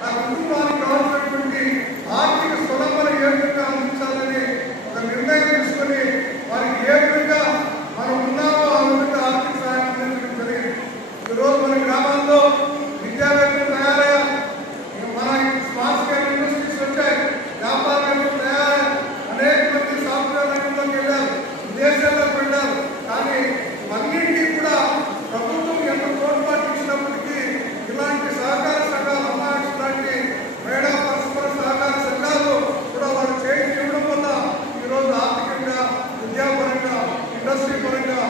ఆ కుటుంబానికి కావాల్సినటువంటి ఆర్థిక స్వలంబన ఏ విధంగా అందించాలని ఒక నిర్ణయం తీసుకొని వారికి ఏ విధంగా మనం ఉన్నామో ఆ విధంగా ఆర్థిక సహాయం అందించడం జరిగింది. ఈరోజు మన గ్రామాల్లో విద్యావేత్తలు తయారయ్యారు, మన స్మాల్ స్కేల్ ఇండస్ట్రీస్ వచ్చాయి, వ్యాపారవేత్తలు తయారయ్యారు, అనేక మంది సాఫ్ట్వేర్ రంగంలోకి వెళ్ళారు, విదేశాల్లోకి వెళ్ళారు. కానీ ఇవన్నింటినీ కూడా ప్రభుత్వం ఎంత తోడ్పాటు ఇచ్చినప్పటికీ ఇలాంటి సహకార సంఘాలు, అమ్మాయిస్ లాంటి మేడా పరస్పర సహకార సంఘాలు కూడా వాళ్ళు చేయడం వల్ల ఈరోజు ఆర్థికంగా, విద్యాపరంగా, ఇండస్ట్రీ పరంగా,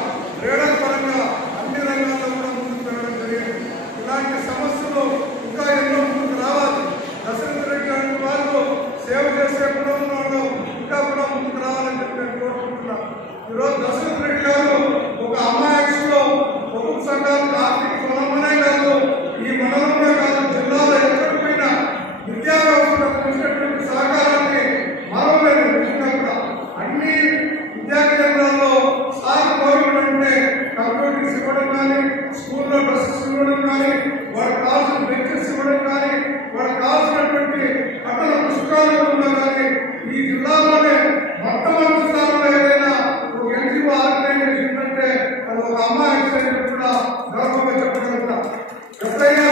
ట్రేడర్ పరంగా అన్ని రంగాల్లో కూడా ముందుకు వెళ్ళడం జరిగింది. ఇలాంటి సమస్యలు ఇంకా ఎన్నో ముందుకు రావాలి. దశరథ రెడ్డి లాంటి వాళ్ళు సేవ చేసే గుణం వాళ్ళు ఇంకా కూడా ముందుకు రావాలని చెప్పి నేను కోరుకుంటున్నాను. ఈరోజు దశరథ రెడ్డి గారు ఒక అమ్మాయిలో పొదుపు సంఘాలకు ఆర్థిక స్వలంబనే కాదు, ఈ మండలంలో కాదు, జిల్లాలో ఎక్కడ పోయినా విద్యా వ్యవస్థకు ఇచ్చినటువంటి సహకారాన్ని మరవలేదు. నిజంగా కూడా అన్ని విద్యా కేంద్రాల్లో సార్ కోరికలు ఉంటే కంప్యూటర్స్ ఇవ్వడం కానీ, స్కూల్లో డ్రెస్సెస్ ఇవ్వడం కానీ, వాళ్ళకి కావాల్సిన బెంచెస్ ఇవ్వడం కానీ, వాళ్ళకి కావాల్సినటువంటి అతల పుస్తకాలు ఇవ్వడం కానీ ఈ జిల్లాలోనే మొట్టమొదటి స్థానంలో ఏదైనా ఒక ఎన్జిఓ ఆర్గనైజేషన్ అంటే అది ఒక అమ్మాయి కూడా గౌరవంగా చెప్పగలుగుతాం. ఎప్పుడైనా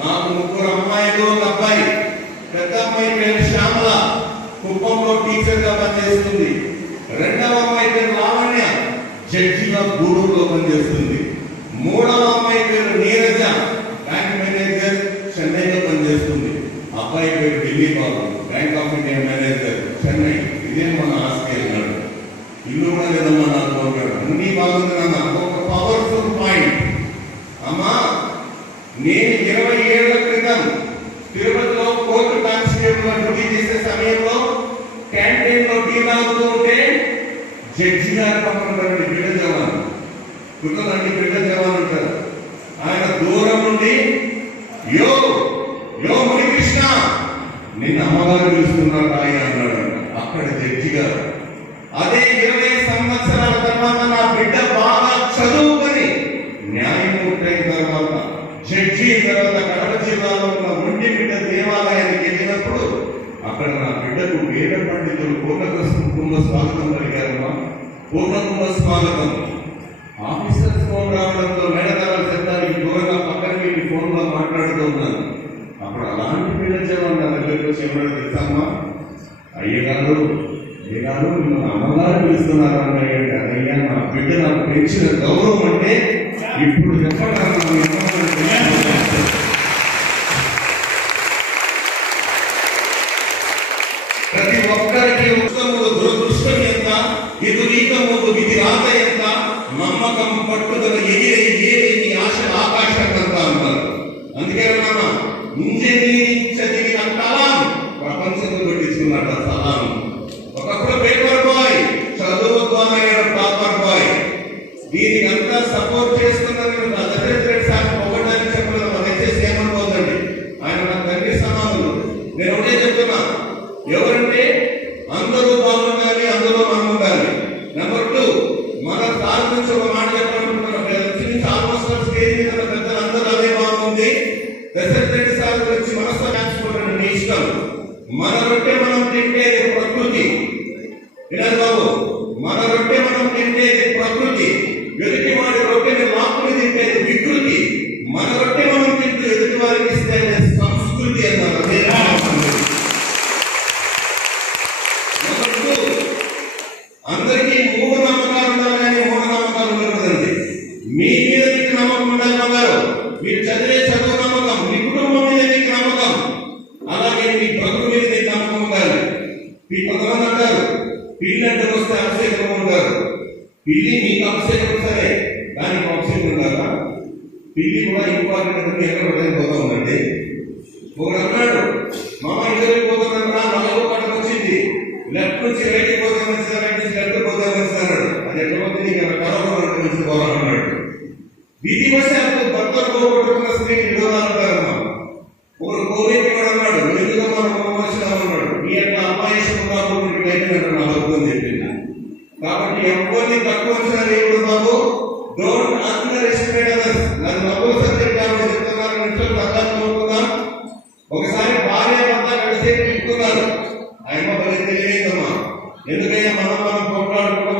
నాకు ముగ్గురు అమ్మాయిలు, ఒక అబ్బాయి. పెద్ద అమ్మాయి పేరు శ్యామల, కుప్పంలో టీచర్ గా పనిచేస్తుంది. రెండవ అమ్మాయి పేరు లావణ్య, జడ్జిగా గూడూరులో పనిచేస్తుంది. మూడవ అమ్మాయి పేరు నీరజ, బ్యాంక్ మేనేజర్, చెన్నైలో పనిచేస్తుంది. అబ్బాయి పేరు Delhi Babu, bank of India manager, Chennai. ఇదే మన ఆస్తి అన్నాడు. ఇల్లు కూడా లేదమ్మా నాకు అన్నాడు. అన్ని బాగుంది నాన్న. ఒక పవర్ఫుల్ పాయింట్ అమ్మా, నేను 20 ఏళ్ల క్రితం తిరుపతిలో కోర్టు కానిస్టేబుల్ డ్యూటీ చేసే సమయంలో క్యాంటీన్ లో టీ తాగుతూ ఉంటే జడ్జి గారు పక్కన బిడ్డ జవాన్, కుటుంబాన్ని బిడ్డ జవాన్ ఉంటారు. ఆయన దూరం నుండి యో యో మునికృష్ణ, నిన్న అమ్మగారు పిలుస్తున్నారు ఆయన అన్నాడు. అక్కడ జడ్జి గారు అదే 20 సంవత్సరాల తర్వాత నా బిడ్డ బాగా చదువుకొని న్యాయమూర్తి అయిన తర్వాత, జడ్జి తర్వాత కడప జిల్లాలో ఉన్న ఒంటిమిట్ట దేవాలయానికి వెళ్ళినప్పుడు అక్కడ నా బిడ్డకు వేద పండితులు పూర్ణకుంభ స్వాగతం పలికారమ్మా. పూర్ణకుంభ స్వాగతం. ఆఫీసర్ ఫోన్ రావడంతో మేడదారాలు చెప్తానికి దూరంగా పక్కన వెళ్ళి ఫోన్ లో మాట్లాడుతున్నాను. అప్పుడు అలాంటి బిడ్డ జవాన్ నా దగ్గరికి వచ్చి ఎవరో తెలుసమ్మా, అయ్యగారు మిమ్మల్ని అమ్మగారు పిలుస్తున్నారు అన్నయ్యంటే, అయ్యా నా బిడ్డ నాకు పెంచిన గౌరవం అంటే ఇప్పుడు చెప్పండి. ప్రతి ఒక్కరికి ఉత్తముడు దురదృష్టం ఎంత, విధులీకముడు విధి రాత ఎంత, నమ్మకం పట్టుదల ఎగిరే ఆశ ఆకాశంత అంటారు. అందుకే నాన్న ఇంజనీరింగ్ చదివిన కలాం ప్రపంచంలో పెట్టించుకున్నట్ట సలాం. ఒకప్పుడు పేపర్ బాయ్, చదువు ద్వారా టాపర్ బాయ్. దీనికంతా సపోర్ట్ చేస్తున్నది దశరథ్ రెడ్డి సార్ పొగడానికి చెప్పలేదు. దయచేసి ఏమనుకోదండి, ఆయన నా తండ్రి సమానులు. నేను ఒకటే చెప్తున్నా, ఎవరంటే అందరూ బాగుండాలి, అందులో మనం ఉండాలి. నెంబర్ 2, మన సార్ నుంచి ఒక మాట చెప్పాలనుకుంటున్నాం. ఆల్మోస్ట్ స్టేజ్ మీద పెద్దలు అందరూ అదే బాగుంది. దశరథ్ రెడ్డి సార్ గురించి మనస్సు నేర్చుకోవడం నీ ఇష్టం. మన రొట్టె మనం తింటేది ప్రకృతి. వినదు బాబు, మన రొట్టె మనం తింటేది ప్రకృతి. ఎదుటి వాడి రొట్టెని లాక్కుని తింటేది వికృతి. మన రొట్టె మనం తింటూ ఎదుటి వారికి ఇస్తే సంస్కృతి అన్నారు. అందరికీ మూడు నమ్మకాలు ఉండాలి, కానీ మూడు నమ్మకాలు ఉండకూడదండి. మీ మీద మీకు నమ్మకం ఉండాలి బంగారు. మీరు చదివే చదువు నమ్మకం, మీ కుటుంబం మీద మీకు నమ్మకం, అలాగే మీ భక్తుల మీద మీకు నమ్మకం ఉండాలి. మీ కొంతమంది అంటారు పిల్లి అంటే వస్తే అభిషేకం ఉంటారు. పిల్లి మీకు అభిషేకం సరే, దానికి అభిషేకం ఉండాలా? పిల్లి కూడా ఇంపార్టెంట్ ఎక్కడ పోతా ఉందండి. ఒకడు అన్నాడు మామ ఇంటర్వ్యూ పోతున్నా, 4 గంటలకు వచ్చింది, లెఫ్ట్ నుంచి రైట్ పోతే మంచిదా, రైట్ నుంచి లెఫ్ట్ పోతే మంచిది అన్నాడు. అది ఎక్కడ పోతే నీకు కలవడం మంచిది పోవాలన్నాడు. విధివశాత్తు భర్తలు పోగొట్టుకున్న స్త్రీ విడవాలంటారమ్మా. ఒకడు కోరిక అన్నాడు, ఎందుకు మనం పోవలసినామన్నాడు. నీ యొక్క అమ్మాయిషంగా అయిపోయినట్టు నా భక్తులు అని చెప్పింది. కాబట్టి ఎవరిని తక్కువ అంచనా వేయకూడదు బాబు. Don't underestimate others. అది నవ్వు సబ్జెక్ట్ కాబట్టి చెప్తున్నాను, నిమిషాలు అర్థం కోరుకుందాం. ఒకసారి భార్య భర్త కలిసి పెట్టుకున్నారు. ఆయన బలి తెలియదమ్మా. ఎందుకైనా మనం కొట్లాడుకుంటాం,